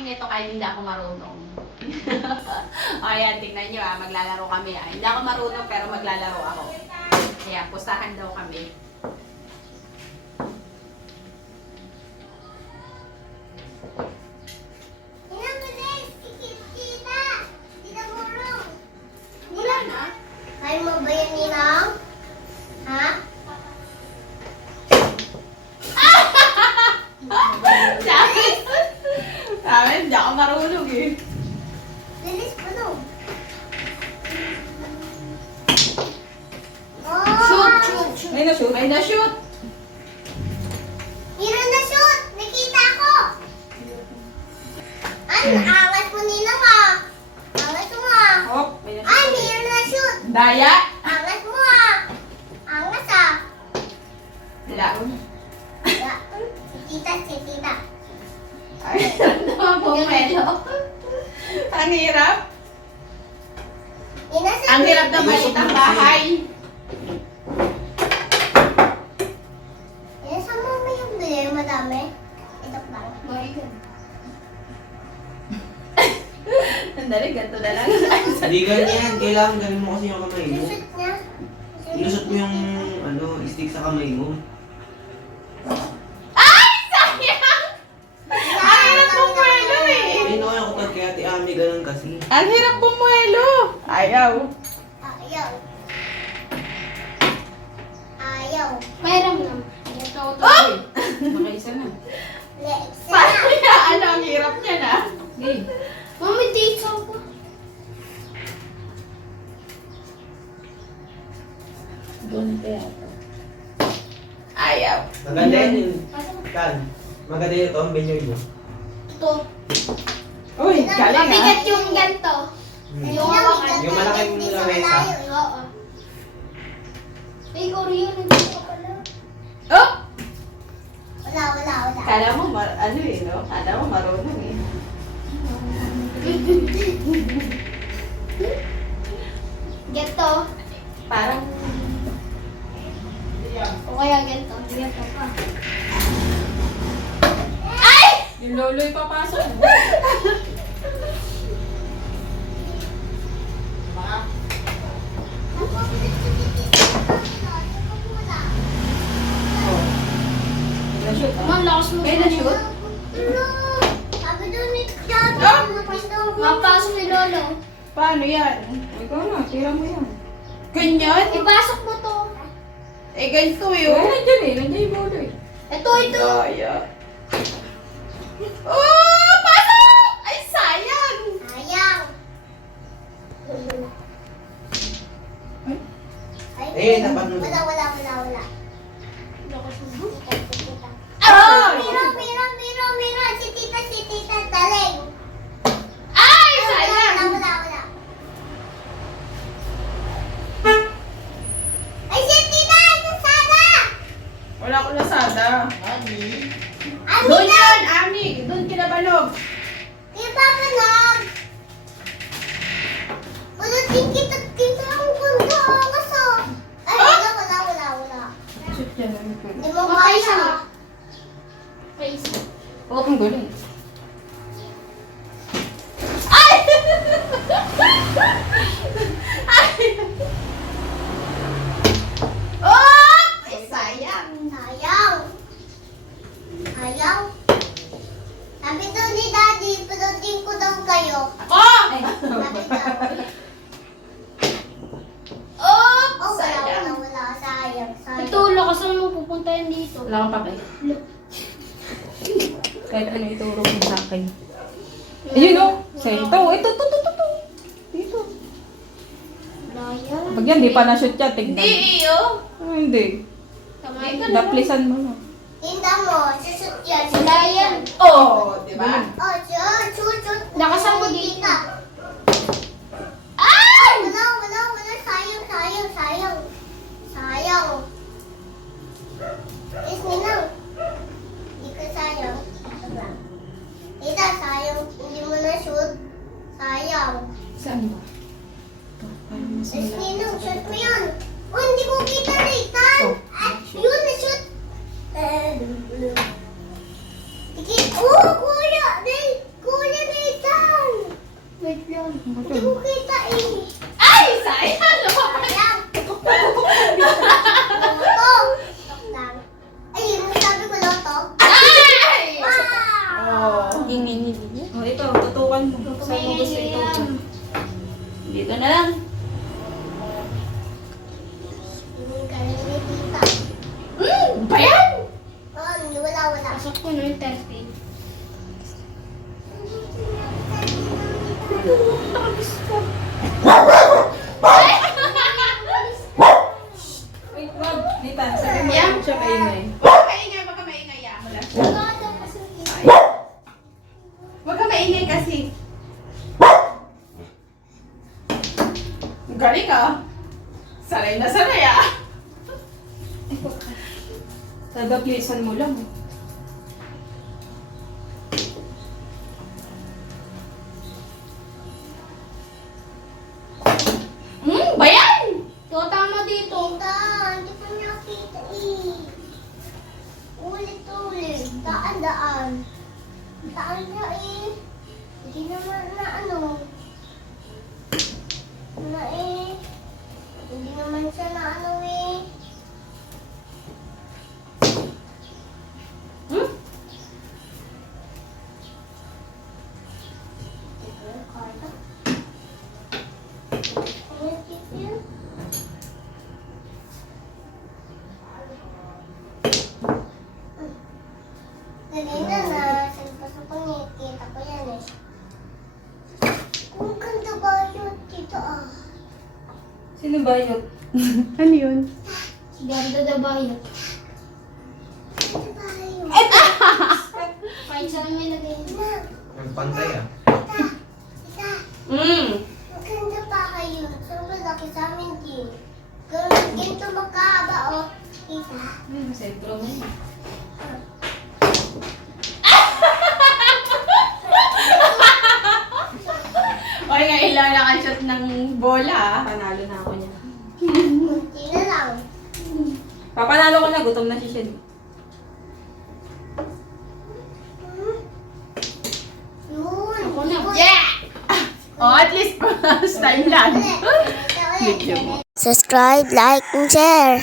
kami nito kahit hindi ako marunong. O ayan, tingnan nyo maglalaro kami. Hindi ako marunong pero maglalaro ako. Kaya pustahan daw kami. Wala na. Kaya mo ba yan, Ninang? Ha? Sabi, hindi ako marunong eh. Lilis pa no? Shoot! May na-shoot? May na-shoot! Meron na shoot! Nakita ko! Ay, angas mo, Ninang ah! Angas mo ah! Oh, may na-shoot. Ay, meron na shoot! Daya! Angas mo ah! Angas ah! Wala. Wala. Si tita. Ay, naman po, Melo. Ang hirap. Ang hirap na maliit ang bahay. Saan mo may yung bili? Madami? Ito lang. Sandali, ganito na lang. Hindi ganyan. Kailangan gawin mo kasi yung kamay mo. Shoot niya. Ilusot mo yung stick sa kamay mo. Ay! Sayang! Ang hirap bumuelo eh. Ayun ako yung kutat kay Ate Ami, ganun kasi. Ang hirap bumuelo. Ayaw. Ayaw. Mayroon naman. Oh! Makaisa na. Lex. Paano niya? Ano, ang hirap niya na. Okay. Mami, dito ako. Ayaw. Maganda yun. Kan, maganda yun ito, ang benyoy mo. Ito. Uy, galing ah. Mabigat yung ganito. Yung malaking lamesa. Oo. Ay, Oreo, nandito ka pala. Oh! Wala. Kala mo, ano eh, no? Kala mo marunong eh. Ganito. Parang... O kaya ganito. Ganito pa. Yung lolo'y papasok. Na-shoot ah. Ma'am, lakas mo. May na-shoot? Sabi doon ni Daddy, Ah! Mapasok ni Lolo. Paano yan? Ikaw na, tira mo yan. Ganyan? Ipasok mo to. Eh, ganito yun. Nandiyan eh, nandiyan yung lolo eh. Ito. Daya. Oh! Pasok! Ay, sayang! Ayaw. Eh, dapat mo. Wala. Lakas mo. Ah! Meron. Si tita, daling. Ay, sayang! Wala. Ay, si tita, yung sada. Wala ko lasada. Ami Doon na. yan, Ami. Doon kinabalog. Di ba manog? Pulutin kita ang kundo. Kaso. Ay, wala. Shoot yan. Di mo kaya. Face. Huwag kang gulo eh. Ay! Ay! Oh! Ay, sayang. Ayaw. Sabi doon ni Daddy, pulutin ko daw kayo. Ako! Ay. Sabi daw. Oh! Oh, Sayang. wala. Sayang. Ito, lakasan mo. Pupunta yan dito. Wala kang papel. Kahit ano ituro mo sa akin. Ayun o! Ito. Dito. Laya. Pag yan, di pa na-shoot yan. Tignan. Hindi, iyo. Hindi. Kamay. Daplisan mo na. Tinda mo, susut yan. Wala yan. Oh! Di ba? Oh, susut. Lakasan mo dito. Ay! Wala. Sayang. Is Ninang. Hindi ka sayang. Tita, sayang. Hindi mo na shoot. Sayang. Saan ba? Is Ninang, shoot mo yan. Oh, hindi ko kita, Nathan. Oh, Ay, shoot. yun, na-shoot. Sige. Oh, kuya. Kuya, Hindi ko kita eh. Ay! Sayang! Lumapit! Ayan. Loto. Stop lang. Ay, yung sabi ko loto. Ay! Wow! Ingin niya. Oh, ito, tutukan mo. Saan mo gusto itukan? Dito na lang. Yung galing ni tita. Ba yan? Wala. Pasok ko no yung 30. Wait, wag. Dita, sabi mo Yan. siya maingay. Huwag ka maingay, huwag ka maingay. Yan mo lang. Huwag ka maingay kasi. Galing ah. Saray na saray ah. Tadaplisan mo lang. Ba yan? So, tama dito. Tita, hindi ko nakita eh. Ulit. Daan. Daan niya eh. Hindi naman na ano. Na eh. Hindi naman siya na ano eh. Kanina na, sa pangikita ko yan eh. Kung ganda ba yun dito ah? Sino ba yun? Ano yun? Si Ganda the Bayot. Ganda ba yun? Kahit saan may lagay. Anak, Ang pantay ah. tita, maganda pa kayo. Sobrang laki sa amin din. Ganito magkahaba oh. Tita. Ay, sentro mo yun. Okay nga ilang nakashot ng bola ah. Panalo na ako niya. Kunti na lang. Papanalo ko na, gutom na si Shed. Yun. Ako na. Yeah! Oh, at least first time lang. Ulit. Video mo. Subscribe, like, and share.